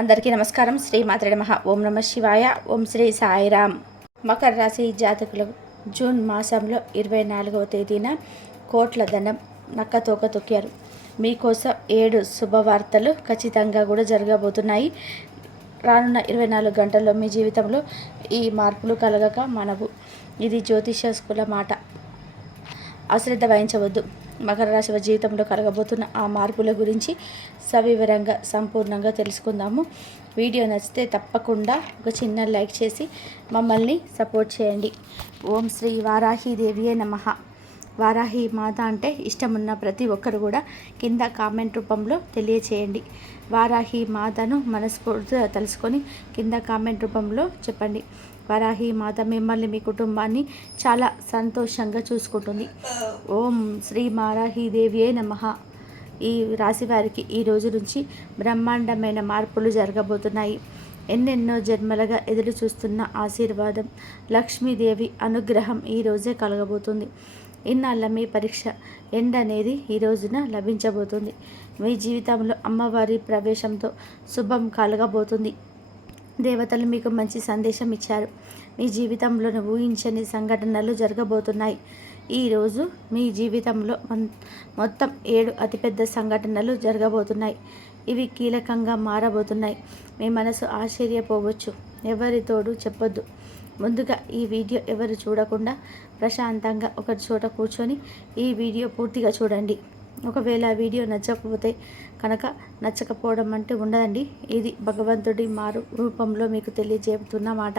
అందరికీ నమస్కారం. శ్రీ మాత్రే నమః. ఓం నమ శివాయ. ఓం శ్రీ సాయిరామ్. మకర రాశి జాతకులకు జూన్ మాసంలో 24వ తేదీన కోట్ల ధనం నక్కతోక తొక్కారు. మీకోసం 7 శుభవార్తలు ఖచ్చితంగా కూడా జరగబోతున్నాయి. రానున్న 24 గంటల్లో మీ జీవితంలో ఈ మార్పులు కలగక మనవు. ఇది జ్యోతిషకుల మాట. అశ్రద్ధ వహించవద్దు. మకర రాశి జీవితంలో కలగబోతున్న ఆ మార్పుల గురించి సవివరంగా సంపూర్ణంగా తెలుసుకుందాము. వీడియో నచ్చితే తప్పకుండా ఒక చిన్న లైక్ చేసి మమ్మల్ని సపోర్ట్ చేయండి. ఓం శ్రీ వారాహీదేవియే నమః. వారాహి మాత అంటే ఇష్టమున్న ప్రతి ఒక్కరు కూడా కింద కామెంట్ రూపంలో తెలియచేయండి. వారాహి మాతను మనస్ఫూర్తిగా తెలుసుకొని కింద కామెంట్ రూపంలో చెప్పండి. వారాహి మాత మిమ్మల్ని మీ కుటుంబాన్ని చాలా సంతోషంగా చూసుకుంటుంది. ఓం శ్రీ వారాహీదేవియే నమః. ఈ రాశి వారికి ఈ రోజు నుంచి బ్రహ్మాండమైన మార్పులు జరగబోతున్నాయి. ఎన్నెన్నో జన్మలుగా ఎదురు చూస్తున్న ఆశీర్వాదం, లక్ష్మీదేవి అనుగ్రహం ఈ రోజే కలగబోతుంది. ఇన్నాళ్ళ మీ పరీక్ష ఎండ్ అనేది ఈ రోజున లభించబోతుంది. మీ జీవితంలో అమ్మవారి ప్రవేశంతో శుభం కలగబోతుంది. దేవతలు మీకు మంచి సందేశం ఇచ్చారు. మీ జీవితంలో ఊహించని సంఘటనలు జరగబోతున్నాయి. ఈరోజు మీ జీవితంలో మొత్తం 7 అతిపెద్ద సంఘటనలు జరగబోతున్నాయి. ఇవి కీలకంగా మారబోతున్నాయి. మీ మనసు ఆశ్చర్యపోవచ్చు. ఎవరి తోడు చెప్పొద్దు. ముందుగా ఈ వీడియో ఎవరు చూడకుండా ప్రశాంతంగా ఒక చోట కూర్చొని ఈ వీడియో పూర్తిగా చూడండి. ఒకవేళ వీడియో నచ్చకపోతే కనుక నచ్చకపోవడం అంటే ఉండదండి. ఇది భగవంతుడి మారు రూపంలో మీకు తెలియజేస్తున్నమాట.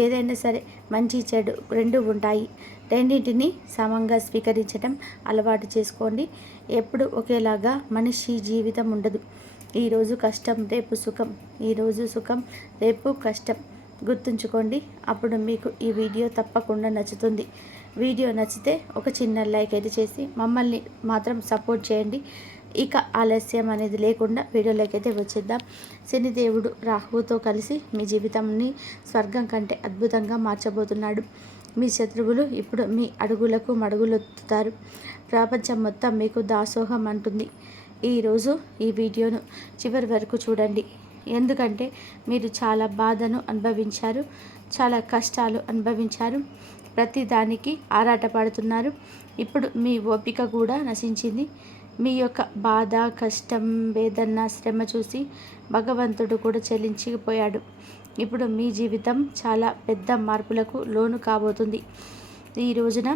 ఏదైనా సరే మంచి చెడు రెండు ఉంటాయి. రెండింటిని సమంగా స్వీకరించడం అలవాటు చేసుకోండి. ఎప్పుడు ఒకేలాగా మనిషి జీవితం ఉండదు. ఈరోజు కష్టం రేపు సుఖం, ఈరోజు సుఖం రేపు కష్టం. గుర్తుంచుకోండి. అప్పుడు మీకు ఈ వీడియో తప్పకుండా నచ్చుతుంది. వీడియో నచ్చితే ఒక చిన్న లైక్ అయితే చేసి మమ్మల్ని మాత్రం సపోర్ట్ చేయండి. ఇక ఆలస్యం అనేది లేకుండా వీడియోలోకి అయితే వచ్చేద్దాం. శనిదేవుడు రాహువుతో కలిసి మీ జీవితాన్ని స్వర్గం కంటే అద్భుతంగా మార్చబోతున్నాడు. మీ శత్రువులు ఇప్పుడు మీ అడుగులకు మడుగులొత్తుతారు. ప్రపంచం మొత్తం మీకు దాసోహం అంటుంది. ఈరోజు ఈ వీడియోను చివరి వరకు చూడండి. ఎందుకంటే మీరు చాలా బాధను అనుభవించారు, చాలా కష్టాలు అనుభవించారు, ప్రతి దానికి ఆరాటపడుతున్నారు. ఇప్పుడు మీ ఓపిక కూడా నశించింది. మీ యొక్క బాధ, కష్టం, వేదన, శ్రమ చూసి భగవంతుడు కూడా చెల్లించిపోయాడు. ఇప్పుడు మీ జీవితం చాలా పెద్ద మార్పులకు లోను కాబోతుంది. ఈ రోజున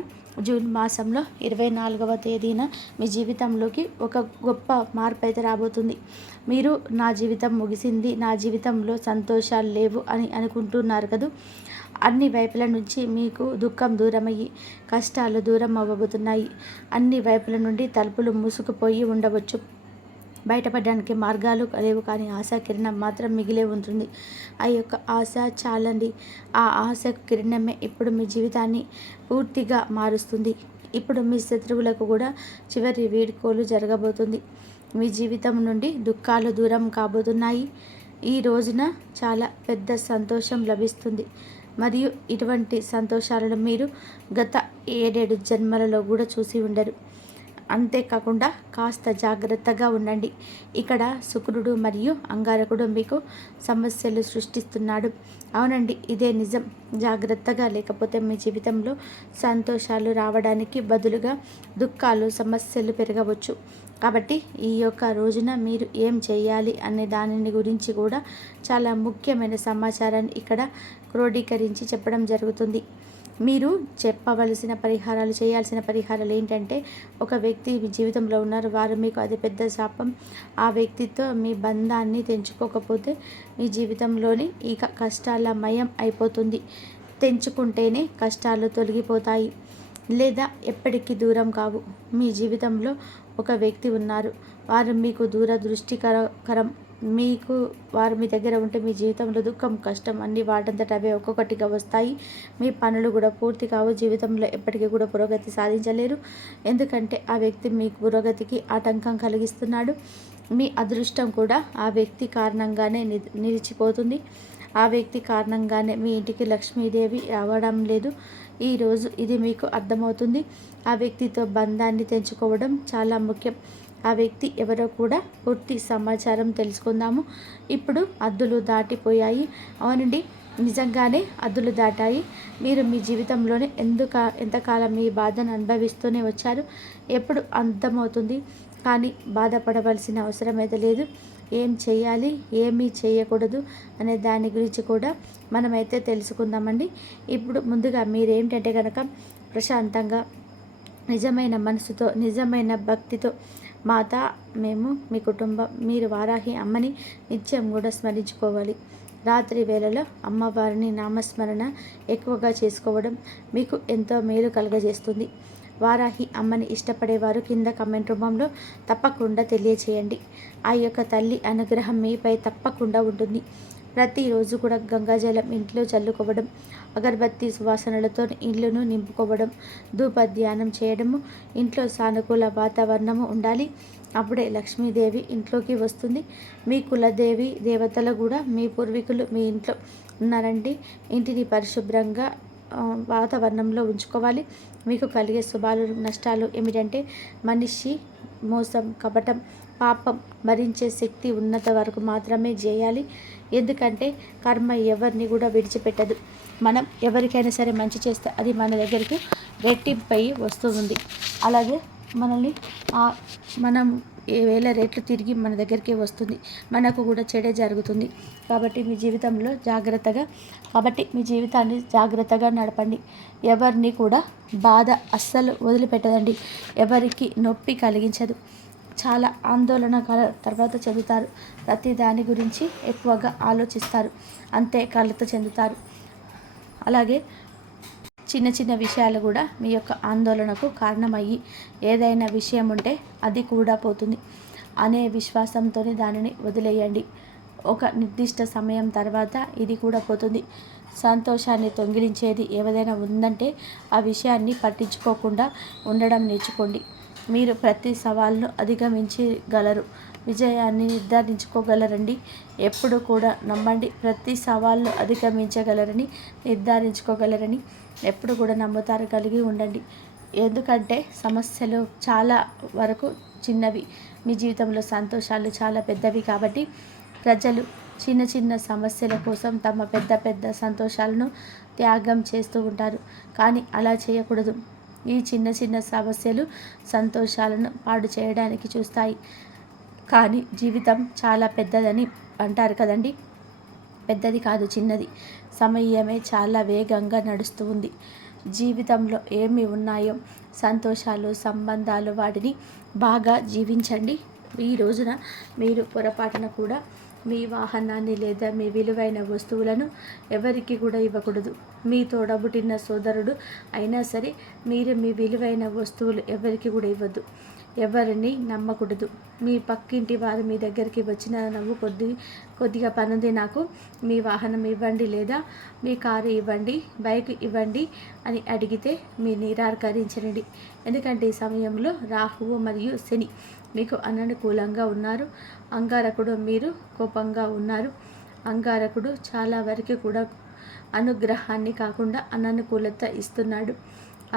జూన్ మాసంలో 24వ తేదీన మీ జీవితంలోకి ఒక గొప్ప మార్పు అయితే రాబోతుంది. మీరు నా జీవితం ముగిసింది, నా జీవితంలో సంతోషాలు లేవు అని అనుకుంటున్నారు కదా. అన్ని వైపుల నుంచి మీకు దుఃఖం దూరమయ్యి కష్టాలు దూరం అవ్వబోతున్నాయి. అన్ని వైపుల నుండి తలుపులు మూసుకుపోయి ఉండవచ్చు. బయటపడడానికి మార్గాలు లేవు, కానీ ఆశా కిరణం మాత్రం మిగిలే ఉంటుంది. ఆ యొక్క ఆశ చాలండి. ఆ ఆశ కిరణమే ఇప్పుడు మీ జీవితాన్ని పూర్తిగా మారుస్తుంది. ఇప్పుడు మీ శత్రువులకు కూడా చివరి వీడ్కోలు జరగబోతుంది. మీ జీవితం నుండి దుఃఖాలు దూరం కాబోతున్నాయి. ఈ రోజున చాలా పెద్ద సంతోషం లభిస్తుంది. మరియు ఇటువంటి సంతోషాలను మీరు గత 7 జన్మలలో కూడా చూసి ఉండరు. అంతేకాకుండా కాస్త జాగ్రత్తగా ఉండండి. ఇక్కడ శుక్రుడు మరియు అంగారకుడు మీకు సమస్యలు సృష్టిస్తున్నాడు. అవునండి, ఇదే నిజం. జాగ్రత్తగా లేకపోతే మీ జీవితంలో సంతోషాలు రావడానికి బదులుగా దుఃఖాలు, సమస్యలు పెరగవచ్చు. కాబట్టి ఈ యొక్క రోజున మీరు ఏం చేయాలి అనే దానిని గురించి కూడా చాలా ముఖ్యమైన సమాచారాన్ని ఇక్కడ క్రోడీకరించి చెప్పడం జరుగుతుంది. మీరు చెప్పవలసిన పరిహారాలు, చేయాల్సిన పరిహారాలు ఏంటంటే, ఒక వ్యక్తి మీ జీవితంలో ఉన్నారు, వారు మీకు అది పెద్ద శాపం. ఆ వ్యక్తితో మీ బంధాన్ని తెంచుకోకపోతే మీ జీవితంలోని ఇక కష్టాల మయం అయిపోతుంది. తెంచుకుంటేనే కష్టాలు తొలగిపోతాయి, లేదా ఎప్పటికీ దూరం కావు. మీ జీవితంలో ఒక వ్యక్తి ఉన్నారు, వారు మీకు దూరదృష్టికరం. వారు మీ దగ్గర ఉంటే మీ జీవితంలో దుఃఖం, కష్టం అన్నీ వాటంతట అవే ఒక్కొక్కటిగా వస్తాయి. మీ పనులు కూడా పూర్తి కావు. జీవితంలో ఎప్పటికీ కూడా పురోగతి సాధించలేరు. ఎందుకంటే ఆ వ్యక్తి మీ పురోగతికి ఆటంకం కలిగిస్తున్నాడు. మీ అదృష్టం కూడా ఆ వ్యక్తి కారణంగానే నిలిచిపోతుంది. ఆ వ్యక్తి కారణంగానే మీ ఇంటికి లక్ష్మీదేవి రావడం లేదు. ఈరోజు ఇది మీకు అర్థమవుతుంది. ఆ వ్యక్తితో బంధాన్ని తెంచుకోవడం చాలా ముఖ్యం. ఆ వ్యక్తి ఎవరో కూడా పూర్తి సమాచారం తెలుసుకుందాము. ఇప్పుడు హద్దులు దాటిపోయాయి. అవునండి, నిజంగానే హద్దులు దాటాయి. మీరు మీ జీవితంలోనే ఎంతకాలం మీ బాధను అనుభవిస్తూనే వచ్చారు. ఎప్పుడు అర్థమవుతుంది, కానీ బాధపడవలసిన అవసరం అయితే లేదు. ఏం చేయాలి, ఏమీ చేయకూడదు అనే దాని గురించి కూడా మనమైతే తెలుసుకుందామండి. ఇప్పుడు ముందుగా మీరేంటంటే కనుక ప్రశాంతంగా నిజమైన మనసుతో, నిజమైన భక్తితో, మాత, మేము, మీ కుటుంబం, మీరు వారాహి అమ్మని నిత్యం కూడా స్మరించుకోవాలి. రాత్రి వేళలో అమ్మవారిని నామస్మరణ ఎక్కువగా చేసుకోవడం మీకు ఎంతో మేలు కలుగజేస్తుంది. వారాహి అమ్మని ఇష్టపడేవారు కింద కమెంట్ రూపంలో తప్పకుండా తెలియచేయండి. ఆ యొక్క తల్లి అనుగ్రహం మీపై తప్పకుండా ఉంటుంది. ప్రతిరోజు కూడా గంగాజలం ఇంట్లో చల్లుకోవడం, అగరబత్తి సువాసనలతో ఇల్లును నింపుకోవడం, ధూప ధ్యానం చేయడము, ఇంట్లో సానుకూల వాతావరణము ఉండాలి. అప్పుడే లక్ష్మీదేవి ఇంట్లోకి వస్తుంది. మీ కులదేవి దేవతలు కూడా మీ పూర్వీకులు మీ ఇంట్లో ఉన్నారండి. ఇంటిని పరిశుభ్రంగా వాతావరణంలో ఉంచుకోవాలి. మీకు కలిగే శుభాలు నష్టాలు ఏమిటంటే మనిషి మోసం, కపటం, పాపం భరించే శక్తి ఉన్నంత వరకు మాత్రమే చేయాలి. ఎందుకంటే కర్మ ఎవరిని కూడా విడిచిపెట్టదు. మనం ఎవరికైనా సరే మంచి చేస్తే అది మన దగ్గరికి రెట్టింపై వస్తూ ఉంది. అలాగే మనల్ని మనం వేల రెట్లు తిరిగి మన దగ్గరికి వస్తుంది. మనకు కూడా చెడే జరుగుతుంది. కాబట్టి మీ జీవితాన్ని జాగ్రత్తగా నడపండి. ఎవరిని కూడా బాధ అస్సలు వదిలిపెట్టదండి. ఎవరికి నొప్పి కలిగించదు. చాలా ఆందోళన తర్వాత చెందుతారు. ప్రతి దాని గురించి ఎక్కువగా ఆలోచిస్తారు. అంతే కలత చెందుతారు. అలాగే చిన్న చిన్న విషయాలు కూడా మీ యొక్క ఆందోళనకు కారణమయ్యి ఏదైనా విషయం ఉంటే అది కూడా పోతుంది అనే విశ్వాసంతో దానిని వదిలేయండి. ఒక నిర్దిష్ట సమయం తర్వాత ఇది కూడా పోతుంది. సంతోషాన్ని దొంగిలించేది ఏదైనా ఉందంటే ఆ విషయాన్ని పట్టించుకోకుండా ఉండడం నేర్చుకోండి. మీరు ప్రతి సవాల్ను అధిగమించగలరు. విజయాన్ని నిర్ధారించుకోగలరండి. ఎప్పుడు కూడా నమ్మండి. ప్రతి సవాల్ను అధిగమించగలరని, నిర్ధారించుకోగలరని ఎప్పుడు కూడా నమ్ముతారు కలిగి ఉండండి. ఎందుకంటే సమస్యలు చాలా వరకు చిన్నవి, మీ జీవితంలో సంతోషాలు చాలా పెద్దవి. కాబట్టి ప్రజలు చిన్న చిన్న సమస్యల కోసం తమ పెద్ద పెద్ద సంతోషాలను త్యాగం చేస్తూ ఉంటారు. కానీ అలా చేయకూడదు. ఈ చిన్న చిన్న సమస్యలు సంతోషాలను పాడు చేయడానికి చూస్తాయి. కానీ జీవితం చాలా పెద్దదని అంటారు కదండి. పెద్దది కాదు, చిన్నది. సమయమే చాలా వేగంగా నడుస్తూ ఉంది. జీవితంలో ఏమి ఉన్నాయో సంతోషాలు, సంబంధాలు, వాటిని బాగా జీవించండి. ఈ రోజున మీరు పొరపాటున కూడా మీ వాహనాన్ని లేదా మీ విలువైన వస్తువులను ఎవరికి కూడా ఇవ్వకూడదు. మీ తోడబుట్టిన సోదరుడు అయినా సరే మీరు మీ విలువైన వస్తువులు ఎవరికి కూడా ఇవ్వద్దు. ఎవరిని నమ్మకూడదు. మీ పక్కింటి వారు మీ దగ్గరికి వచ్చిన నవ్వు కొద్దిగా పనుంది, నాకు మీ వాహనం ఇవ్వండి లేదా మీ కారు ఇవ్వండి, బైక్ ఇవ్వండి అని అడిగితే మీ నిరాకరించండి. ఎందుకంటే ఈ సమయంలో రాహువు మరియు శని మీకు అననుకూలంగా ఉన్నారు. అంగారకుడు మీరు కోపంగా ఉన్నారు. అంగారకుడు చాలా వరకు కూడా అనుగ్రహాన్ని కాకుండా అననుకూలత ఇస్తున్నాడు.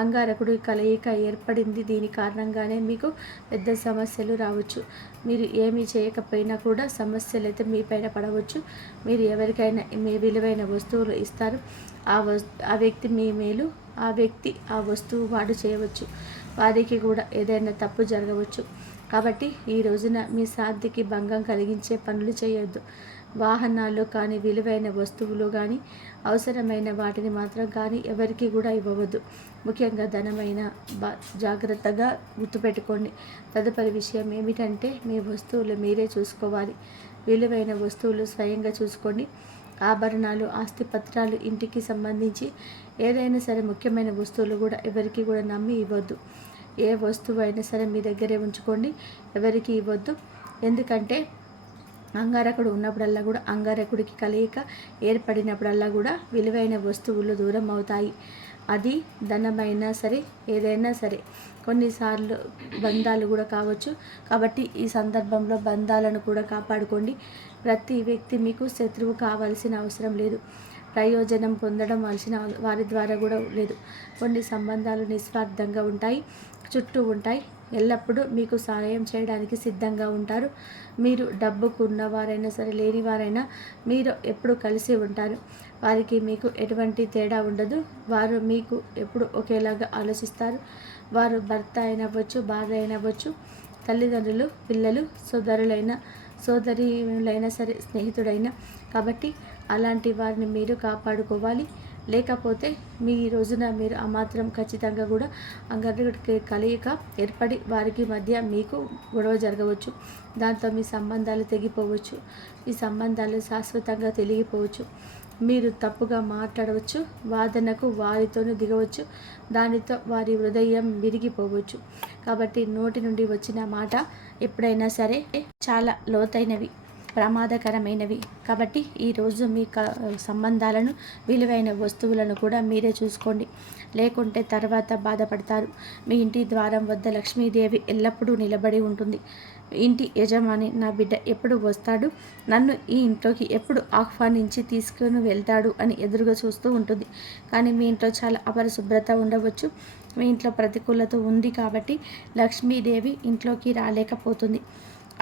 అంగారకుడు కలయిక ఏర్పడింది. దీని కారణంగానే మీకు పెద్ద సమస్యలు రావచ్చు. మీరు ఏమీ చేయకపోయినా కూడా సమస్యలు అయితే మీ పైన పడవచ్చు. మీరు ఎవరికైనా మీ విలువైన వస్తువులు ఇస్తారు. ఆ వ్యక్తి మీ మేలు, ఆ వ్యక్తి ఆ వస్తువు వాడు చేయవచ్చు. వారికి కూడా ఏదైనా తప్పు జరగవచ్చు. కాబట్టి ఈ రోజున మీ శాంతికి భంగం కలిగించే పనులు చేయొద్దు. వాహనాలు కానీ, విలువైన వస్తువులు కానీ, అవసరమైన వాటిని మాత్రం కానీ ఎవరికి కూడా ఇవ్వవద్దు. ముఖ్యంగా ధనమైన జాగ్రత్తగా గుర్తుపెట్టుకోండి. తదుపరి విషయం ఏమిటంటే మీ వస్తువులు మీరే చూసుకోవాలి. విలువైన వస్తువులు స్వయంగా చూసుకోండి. ఆభరణాలు, ఆస్తి పత్రాలు, ఇంటికి సంబంధించి ఏదైనా సరే ముఖ్యమైన వస్తువులు కూడా ఎవరికి కూడా నమ్మి ఇవ్వద్దు. ఏ వస్తువు అయినా సరే మీ దగ్గరే ఉంచుకోండి, ఎవరికి ఇవ్వద్దు. ఎందుకంటే అంగారకుడు ఉన్నప్పుడల్లా కూడా, అంగారకుడికి కలయిక ఏర్పడినప్పుడల్లా కూడా విలువైన వస్తువులు దూరం అవుతాయి. అది ధనమైనా సరే, ఏదైనా సరే. కొన్నిసార్లు బంధాలు కూడా కావచ్చు. కాబట్టి ఈ సందర్భంలో బంధాలను కూడా కాపాడుకోండి. ప్రతి వ్యక్తి మీకు శత్రువు కావాల్సిన అవసరం లేదు. ప్రయోజనం పొందడం వారి ద్వారా కూడా లేదు. కొన్ని సంబంధాలు నిస్వార్థంగా ఉంటాయి, చుట్టూ ఉంటాయి. ఎల్లప్పుడూ మీకు సహాయం చేయడానికి సిద్ధంగా ఉంటారు. మీరు డబ్బుకు ఉన్నవారైనా సరే లేని వారైనా మీరు ఎప్పుడు కలిసి ఉంటారు. వారికి మీకు ఎటువంటి తేడా ఉండదు. వారు మీకు ఎప్పుడు ఒకేలాగా ఆలోచిస్తారు. వారు భర్త అయినవ్వచ్చు, భార్య అయినవ్వచ్చు, తల్లిదండ్రులు, పిల్లలు, సోదరులైనా సరే, స్నేహితుడైనా. కాబట్టి అలాంటి వారిని మీరు కాపాడుకోవాలి. లేకపోతే మీ రోజున మీరు మాత్రం ఖచ్చితంగా కూడా అంగడి కలయిక ఏర్పడి వారికి మధ్య మీకు గొడవ జరగవచ్చు. దాంతో మీ సంబంధాలు తెగిపోవచ్చు. ఈ సంబంధాలు శాశ్వతంగా తెలిగిపోవచ్చు. మీరు తప్పుగా మాట్లాడవచ్చు, వాదనకు వారితోనూ దిగవచ్చు. దానితో వారి హృదయం విరిగిపోవచ్చు. కాబట్టి నోటి నుండి వచ్చిన మాట ఎప్పుడైనా సరే చాలా లోతైనవి, ప్రమాదకరమైనవి. కాబట్టి ఈరోజు మీ సంబంధాలను, విలువైన వస్తువులను కూడా మీరే చూసుకోండి. లేకుంటే తర్వాత బాధపడతారు. మీ ఇంటి ద్వారం వద్ద లక్ష్మీదేవి ఎల్లప్పుడూ నిలబడి ఉంటుంది. ఇంటి యజమాని నా బిడ్డ ఎప్పుడు వస్తాడు, నన్ను ఈ ఇంట్లోకి ఎప్పుడు ఆహ్వానించి తీసుకుని వెళ్తాడు అని ఎదురుగా చూస్తూ ఉంటుంది. కానీ మీ ఇంట్లో చాలా అపరిశుభ్రత ఉండవచ్చు. మీ ఇంట్లో ప్రతికూలత ఉంది కాబట్టి లక్ష్మీదేవి ఇంట్లోకి రాలేకపోతుంది.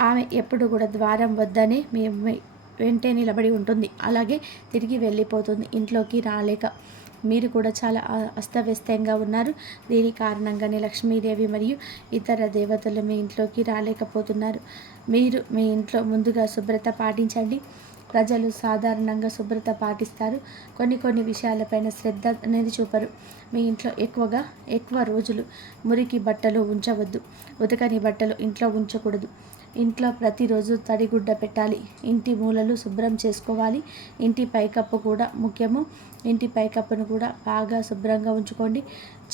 ఆమె ఎప్పుడు కూడా ద్వారం వద్దనే మీ వెంటే నిలబడి ఉంటుంది. అలాగే తిరిగి వెళ్ళిపోతుంది, ఇంట్లోకి రాలేక. మీరు కూడా చాలా అస్తవ్యస్తంగా ఉన్నారు. దీని కారణంగానే లక్ష్మీదేవి మరియు ఇతర దేవతలు మీ ఇంట్లోకి రాలేకపోతున్నారు. మీరు మీ ఇంట్లో ముందుగా శుభ్రత పాటించండి. ప్రజలు సాధారణంగా శుభ్రత పాటిస్తారు. కొన్ని విషయాలపైన శ్రద్ధ అనేది చూపరు. మీ ఇంట్లో ఎక్కువ రోజులు మురికి బట్టలు ఉంచవద్దు. ఉతకని బట్టలు ఇంట్లో ఉంచకూడదు. ఇంట్లో ప్రతిరోజు తడిగుడ్డ పెట్టాలి. ఇంటి మూలలు శుభ్రం చేసుకోవాలి. ఇంటి పైకప్పు కూడా ముఖ్యము. ఇంటి పైకప్పును కూడా బాగా శుభ్రంగా ఉంచుకోండి.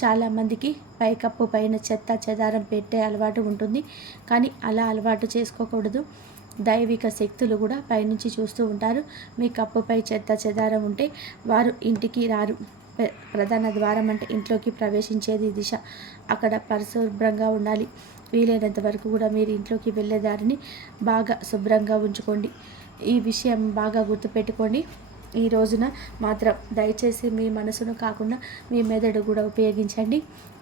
చాలామందికి పైకప్పు పైన చెత్త చెదారం పెట్టే అలవాటు ఉంటుంది. కానీ అలా అలవాటు చేసుకోకూడదు. దైవిక శక్తులు కూడా పైనుంచి చూస్తూ ఉంటారు. మీ కప్పుపై చెత్త చెదారం ఉంటే వారు ఇంటికి రారు. ప్రధాన ద్వారం అంటే ఇంట్లోకి ప్రవేశించేది దిశ. అక్కడ పరిశుభ్రంగా ఉండాలి. వీలైనంత వరకు కూడా మీరు ఇంట్లోకి వెళ్ళే దారిని బాగా శుభ్రంగా ఉంచుకోండి. ఈ విషయం బాగా గుర్తుపెట్టుకోండి. ఈ రోజున మాత్రం దయచేసి మీ మనసును కాకుండా మీ మెదడు కూడా ఉపయోగించండి.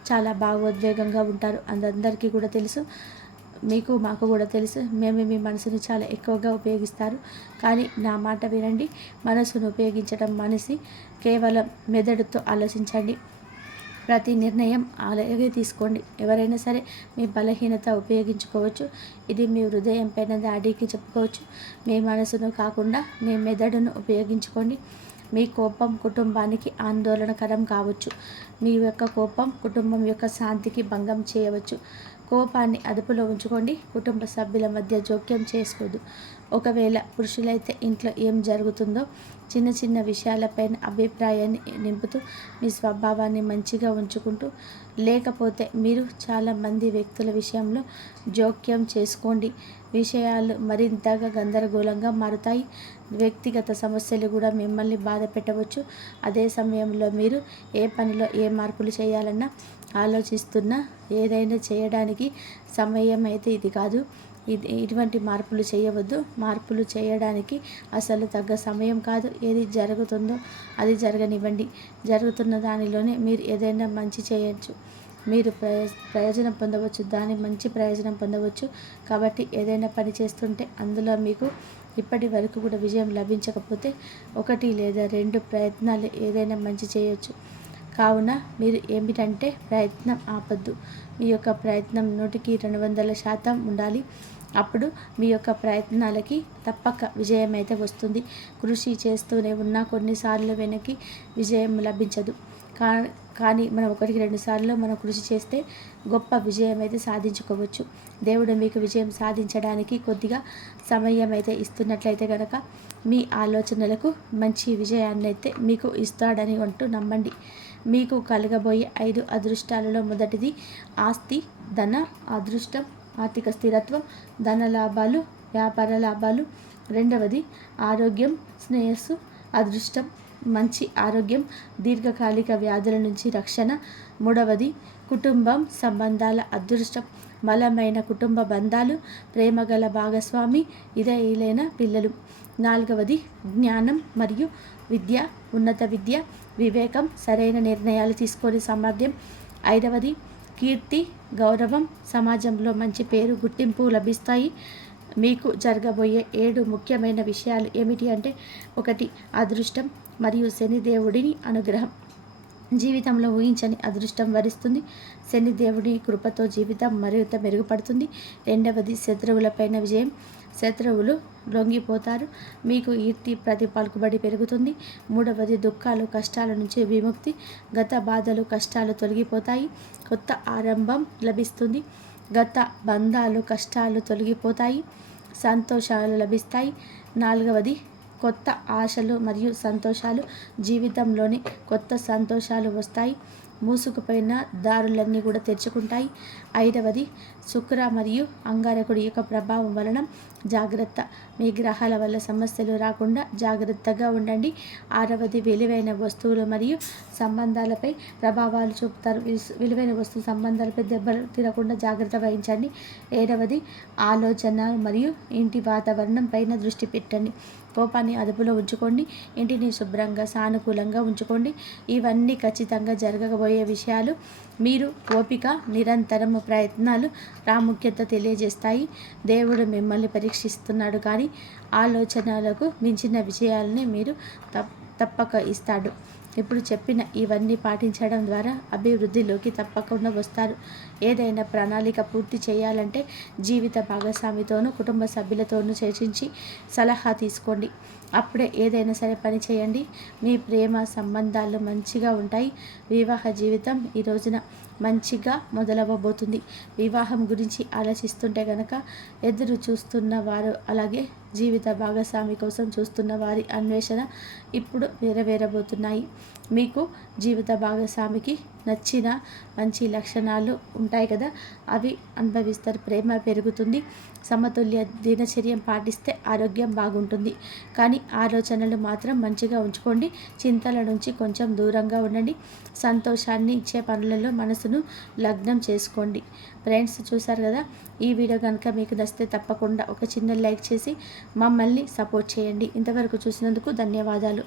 చాలా భావోద్వేగంగా ఉంటారు. అందరికీ కూడా తెలుసు. మీకు మాకు కూడా తెలుసు. మీ మనసుని చాలా ఎక్కువగా ఉపయోగిస్తారు. కానీ నా మాట వినండి. మనసును ఉపయోగించడం మనిషి కేవలం మెదడుతో ఆలోచించండి. ప్రతి నిర్ణయం అలాగే తీసుకోండి. ఎవరైనా సరే మీ బలహీనత ఉపయోగించుకోవచ్చు. ఇది మీ హృదయం పైన దాడికి చెప్పుకోవచ్చు. మీ మనసును కాకుండా మీ మెదడును ఉపయోగించుకోండి. మీ కోపం కుటుంబానికి ఆందోళనకరం కావచ్చు. మీ యొక్క కోపం కుటుంబం యొక్క శాంతికి భంగం చేయవచ్చు. కోపాన్ని అదుపులో ఉంచుకోండి. కుటుంబ సభ్యుల మధ్య జోక్యం చేసుకోదు. ఒకవేళ పురుషులైతే ఇంట్లో ఏం జరుగుతుందో చిన్న విషయాలపైన అభిప్రాయాన్ని నింపుతూ మీ స్వభావాన్ని మంచిగా ఉంచుకుంటూ, లేకపోతే మీరు చాలామంది వ్యక్తుల విషయంలో జోక్యం చేసుకోండి. విషయాలు మరింతగా గందరగోళంగా మారుతాయి. వ్యక్తిగత సమస్యలు కూడా మిమ్మల్ని బాధ పెట్టవచ్చు. అదే సమయంలో మీరు ఏ పనిలో ఏ మార్పులు చేయాలన్నా ఆలోచిస్తున్నా ఏదైనా చేయడానికి సమయం అయితే ఇది కాదు. ఇటువంటి మార్పులు చేయవద్దు. మార్పులు చేయడానికి అసలు తగ్గ సమయం కాదు. ఏది జరుగుతుందో అది జరగనివ్వండి. జరుగుతున్న దానిలోనే మీరు ఏదైనా మంచి చేయొచ్చు. మీరు ప్రయోజనం పొందవచ్చు. మంచి ప్రయోజనం పొందవచ్చు. కాబట్టి ఏదైనా పని చేస్తుంటే అందులో మీకు ఇప్పటి వరకు కూడా విజయం లభించకపోతే 1 లేదా 2 ప్రయత్నాలు ఏదైనా మంచి చేయొచ్చు. కావున మీరు ఏమిటంటే ప్రయత్నం ఆపద్దు. మీ యొక్క ప్రయత్నం 100% ఉండాలి. అప్పుడు మీ యొక్క ప్రయత్నాలకి తప్పక విజయం అయితే వస్తుంది. కృషి చేస్తూనే ఉన్నా కొన్నిసార్లు వెనక్కి విజయం లభించదు. కానీ మనం 1-2 సార్లు మనం కృషి చేస్తే గొప్ప విజయం అయితే సాధించుకోవచ్చు. దేవుడు మీకు విజయం సాధించడానికి కొద్దిగా సమయం అయితే ఇస్తున్నట్లయితే కనుక మీ ఆలోచనలకు మంచి విజయాన్ని అయితే మీకు ఇస్తాడని అంటూ నమ్మండి. మీకు కలగబోయే 5 అదృష్టాలలో మొదటిది ఆస్తి, ధన, అదృష్టం, ఆర్థిక స్థిరత్వం, ధన లాభాలు, వ్యాపార లాభాలు. రెండవది ఆరోగ్యం, శ్రేయస్సు, అదృష్టం, మంచి ఆరోగ్యం, దీర్ఘకాలిక వ్యాధుల నుంచి రక్షణ. మూడవది కుటుంబం, సంబంధాల అదృష్టం, బలమైన కుటుంబ బంధాలు, ప్రేమగల భాగస్వామి, ఇదైలైన పిల్లలు. నాలుగవది జ్ఞానం మరియు విద్య, ఉన్నత విద్య, వివేకం, సరైన నిర్ణయాలు తీసుకునే సామర్థ్యం. ఐదవది కీర్తి, గౌరవం, సమాజంలో మంచి పేరు, గుర్తింపు లభిస్తాయి. మీకు జరగబోయే 7 ముఖ్యమైన విషయాలు ఏమిటి అంటే, 1 అదృష్టం మరియు శనిదేవుడిని అనుగ్రహం. జీవితంలో ఊహించని అదృష్టం వరిస్తుంది. శనిదేవుడి కృపతో జీవితం మరింత మెరుగుపడుతుంది. 2వది శత్రువులపైన విజయం. శత్రువులు లొంగిపోతారు. మీకు ప్రతి పలుకుబడి పెరుగుతుంది. 3వది దుఃఖాలు, కష్టాల నుంచి విముక్తి. గత బాధలు, కష్టాలు తొలగిపోతాయి. కొత్త ఆరంభం లభిస్తుంది. గత బంధాలు, కష్టాలు తొలగిపోతాయి. సంతోషాలు లభిస్తాయి. 4వది కొత్త ఆశలు మరియు సంతోషాలు. జీవితంలోని కొత్త సంతోషాలు వస్తాయి. మూసుకుపోయిన దారులన్నీ కూడా తెరుచుకుంటాయి. 5వది శుక్ర మరియు అంగారకుడి యొక్క ప్రభావం వలన జాగ్రత్త. మీ గ్రహాల వల్ల సమస్యలు రాకుండా జాగ్రత్తగా ఉండండి. 6వది విలువైన వస్తువులు మరియు సంబంధాలపై ప్రభావాలు చూపుతారు. విలువైన వస్తువు సంబంధాలపై దెబ్బలు తినకుండా జాగ్రత్త వహించండి. 7వది ఆలోచన మరియు ఇంటి వాతావరణం పైన దృష్టి పెట్టండి. కోపాన్ని అదుపులో ఉంచుకోండి. ఇంటిని శుభ్రంగా, సానుకూలంగా ఉంచుకోండి. ఇవన్నీ ఖచ్చితంగా జరగబోయే విషయాలు. మీరు ఓపిక, నిరంతరము ప్రయత్నాలు ప్రాముఖ్యత తెలియజేస్తాయి. దేవుడు మిమ్మల్ని పరీక్షిస్తున్నాడు, కానీ ఆలోచనలకు మించిన విజయాలని మీరు తప్పక ఇస్తాడు. ఇప్పుడు చెప్పిన ఇవన్నీ పాటించడం ద్వారా అభివృద్ధిలోకి తప్పకుండా వస్తారు. ఏదైనా ప్రణాళిక పూర్తి చేయాలంటే జీవిత భాగస్వామితోనూ, కుటుంబ సభ్యులతోనూ చర్చించి సలహా తీసుకోండి. అప్పుడే ఏదైనా సరే పని చేయండి. మీ ప్రేమ సంబంధాలు మంచిగా ఉంటాయి. వివాహ జీవితం ఈ రోజున మంచిగా మొదలవ్వబోతుంది. వివాహం గురించి ఆలోచిస్తుంటే కనుక ఎదురు చూస్తున్న వారు, అలాగే జీవిత భాగస్వామి కోసం చూస్తున్న వారి అన్వేషణ ఇప్పుడు నెరవేరబోతున్నాయి. మీకు జీవిత భాగస్వామికి నచ్చిన మంచి లక్షణాలు ఉంటాయి కదా, అవి అనుభవిస్తారు. ప్రేమ పెరుగుతుంది. సమతుల్య దినచర్యం పాటిస్తే ఆరోగ్యం బాగుంటుంది. కానీ ఆలోచనలు మాత్రం మంచిగా ఉంచుకోండి. చింతల నుంచి కొంచెం దూరంగా ఉండండి. సంతోషాన్ని ఇచ్చే పనులలో మనసును లగ్నం చేసుకోండి. ఫ్రెండ్స్, చూసారు కదా, ఈ వీడియో కనుక మీకు నచ్చితే తప్పకుండా ఒక చిన్న లైక్ చేసి మమ్మల్ని సపోర్ట్ చేయండి. ఇంతవరకు చూసినందుకు ధన్యవాదాలు.